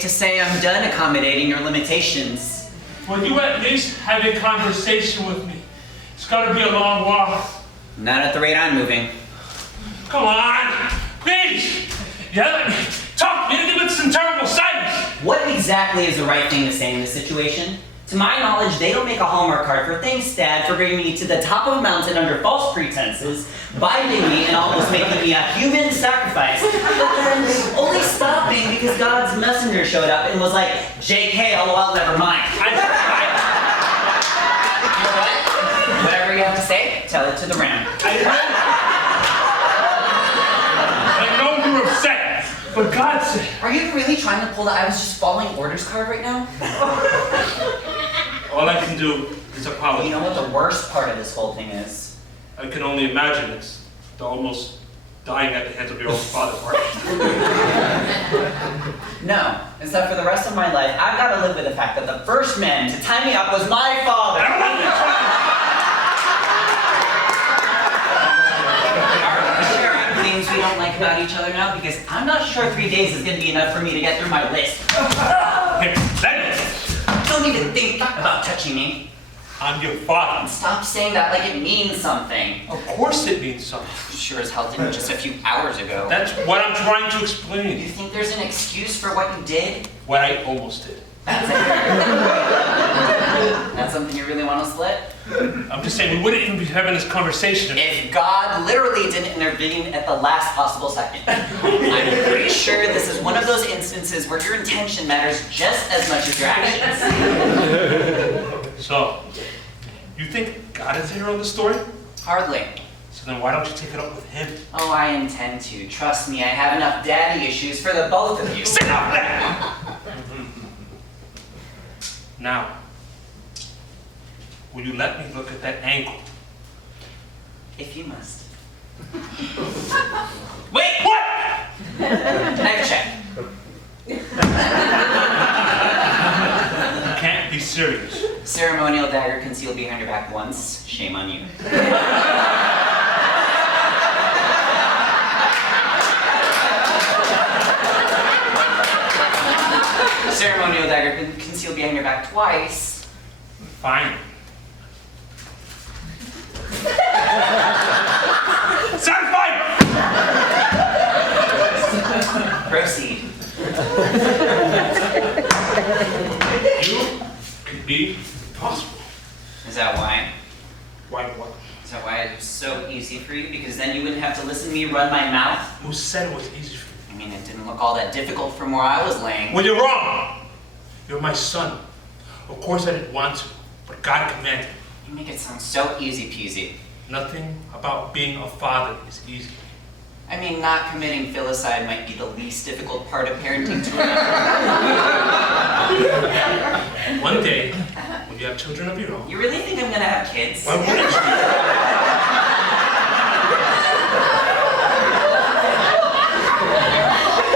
safe to say I'm done accommodating your limitations. Will you at least have a conversation with me? It's gotta be a long walk. Not at the rate I'm moving. Come on, please. Yell at me. Talk me into some terrible silence. What exactly is the right thing to say in this situation? To my knowledge, they don't make a Hallmark card for thanks, Dad, for bringing me to the top of a mountain under false pretenses, binding me, and almost making me a human sacrifice. But then only stopping because God's messenger showed up and was like, JK, oh well, never mind. You know what? Whatever you have to say, tell it to the ram. I know you're upset. For God's sake. Are you really trying to pull the I was just following orders card right now? All I can do is apologize. You know what the worst part of this whole thing is? I can only imagine it's the almost dying at the hands of your own father part. No, it's that for the rest of my life, I've got to live with the fact that the first man to tie me up was my father. Things we don't like about each other now, because I'm not sure 3 days is going to be enough for me to get through my list. Don't even think about touching me. I'm your father. Stop saying that like it means something. Of course it means something. Sure as hell didn't just a few hours ago. That's what I'm trying to explain. You think there's an excuse for what you did? What I almost did. That's it. That's something you really want to split? I'm just saying we wouldn't even be having this conversation if God literally didn't intervene at the last possible second. I'm pretty sure this is one of those instances where your intention matters just as much as your actions. So, you think God is the hero of the story? Hardly. So then why don't you take it up with him? Oh, I intend to. Trust me, I have enough daddy issues for the both of you. Sit up there! Now, will you let me look at that ankle? If you must. Wait, what? Knife check. You can't be serious. Ceremonial dagger concealed behind your back once. Shame on you. Ceremonial dagger concealed behind your back twice. Fine. Satisfied! Proceed. You can be impossible. Is that why? Why what? Is that why it's so easy for you? Because then you wouldn't have to listen to me run my mouth? Who said it was easy for you? I mean, it didn't look all that difficult from where I was laying. Well, you're wrong. You're my son. Of course I didn't want to, but God commanded. You make it sound so easy peasy. Nothing about being a father is easy. I mean, not committing filicide might be the least difficult part of parenting to remember. One day, when you have children of your own... You really think I'm gonna have kids? Why wouldn't you?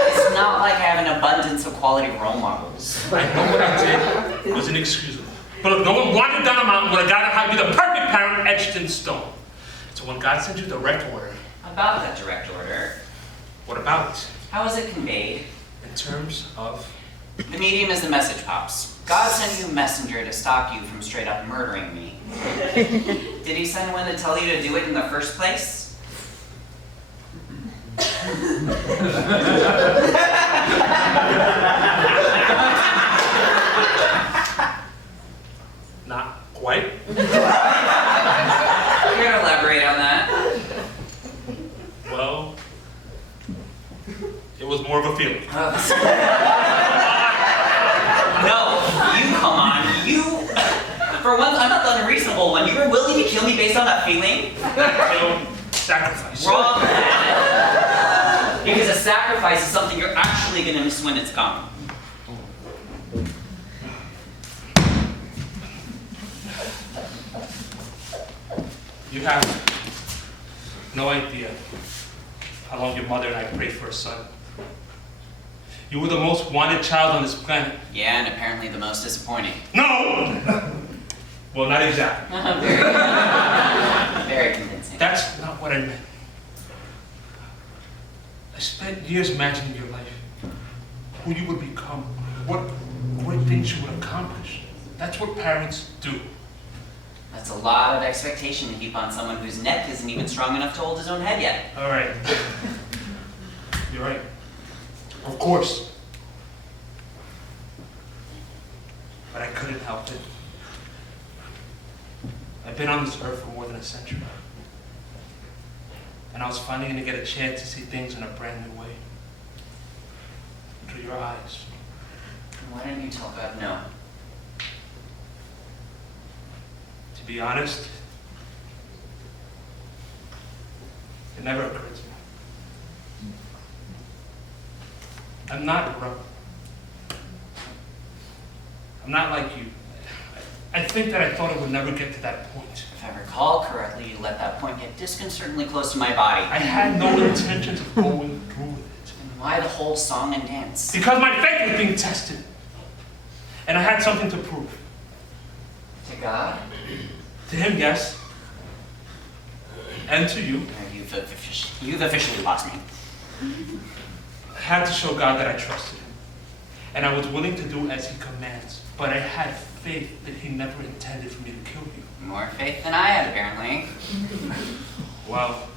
It's not like I have an abundance of quality role models. I know what I did was inexcusable. But if no one wanted down a mountain, would have got to have you the perfect parent etched in stone. So when God sent you the direct order... About that direct order. What about it? How was it conveyed? In terms of... The medium is the message pops. God sent you a messenger to stop you from straight up murdering me. Did he send one to tell you to do it in the first place? Not quite. You're gonna elaborate on that? Well, it was more of a feeling. No, you come on. You, for once, I'm not the unreasonable one. You were willing to kill me based on a feeling? Sacrifice. Wrong. Because a sacrifice is something you're actually gonna miss when it's gone. You have no idea how long your mother and I prayed for a son. You were the most wanted child on this planet. Yeah, and apparently the most disappointing. No! Well, not exactly. Very convincing. That's not what I meant. I spent years imagining your life, who you would become, what great things you would accomplish. That's what parents do. That's a lot of expectation to heap on someone whose neck isn't even strong enough to hold his own head yet. All right. You're right. Of course. But I couldn't help it. I've been on this earth for more than a century. And I was finally going to get a chance to see things in a brand new way. Through your eyes. Why didn't you tell God no? To be honest, it never occurred to me. I'm not like you. I think that I thought it would never get to that point. If I recall correctly, you let that point get disconcertingly close to my body. I had no intentions of going through with it. And why the whole song and dance? Because my faith was being tested. And I had something to prove. To God? To him, yes. And to you. You've officially lost me. I had to show God that I trusted him. And I was willing to do as he commands. But I had faith that he never intended for me to kill you. More faith than I had, apparently. Well,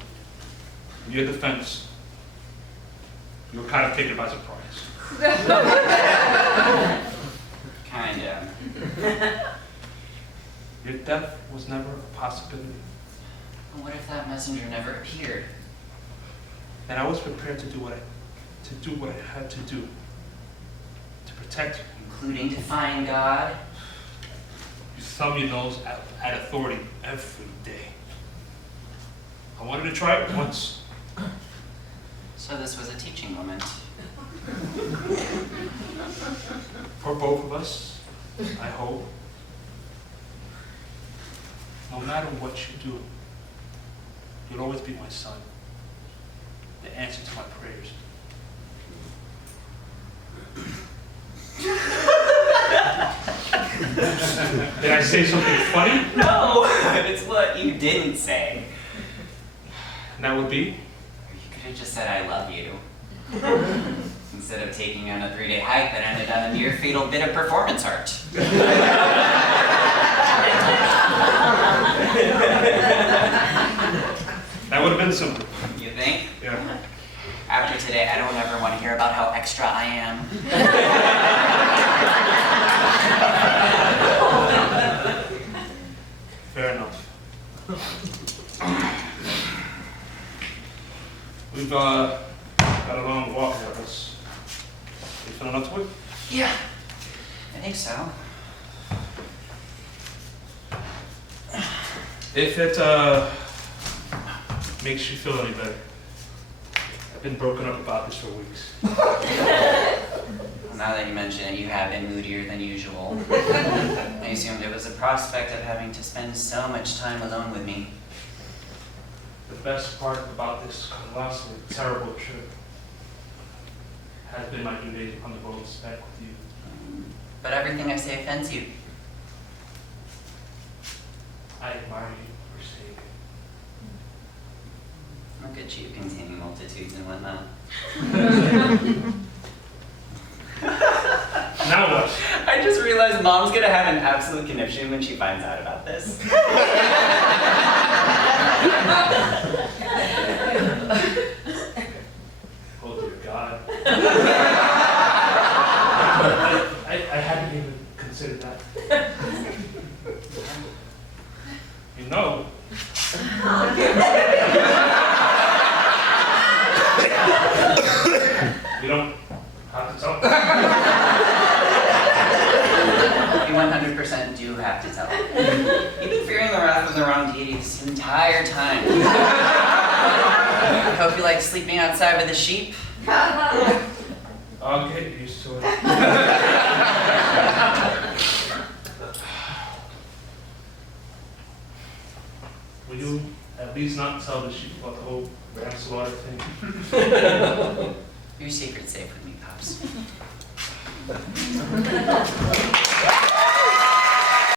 in your defense, you were kind of taken by surprise. Kinda. Your death was never a possibility. What if that messenger never appeared? And I was prepared to do what I had to do to protect you. Including to find God? You thumb your nose at authority every day. I wanted to try it once. So this was a teaching moment. For both of us, I hope. No matter what you do, you'll always be my son. The answer to my prayers. Did I say something funny? No! It's what you didn't say. And that would be? You could have just said, I love you. Instead of taking you on a 3-day hike that ended on a near fatal bit of performance art. That would have been simple. You think? Yeah. After today, I don't ever want to hear about how extra I am. Fair enough. We've got a long walk ahead of us. You feeling up to it? Yeah, I think so. If it makes you feel any better, I've been broken up about this for weeks. Now that you mention it, you have been moodier than usual. I assumed it was the prospect of having to spend so much time alone with me. The best part about this colossally terrible trip has been my 2 days on the boat back with you. But everything I say offends you. I admire you for saying it. Look at you containing multitudes and whatnot. Now what? I just realized Mom's gonna have an absolute conniption when she finds out about this. Oh dear God. I hadn't even considered that. You know. You don't have to tell. You 100% do have to tell. You've been fearing the wrath of the wrong deity this entire time. I hope you like sleeping outside with the sheep. I'll get used to it. Will you at least not tell the sheep about the whole ram slaughter thing? Your secret's safe with me, Pops.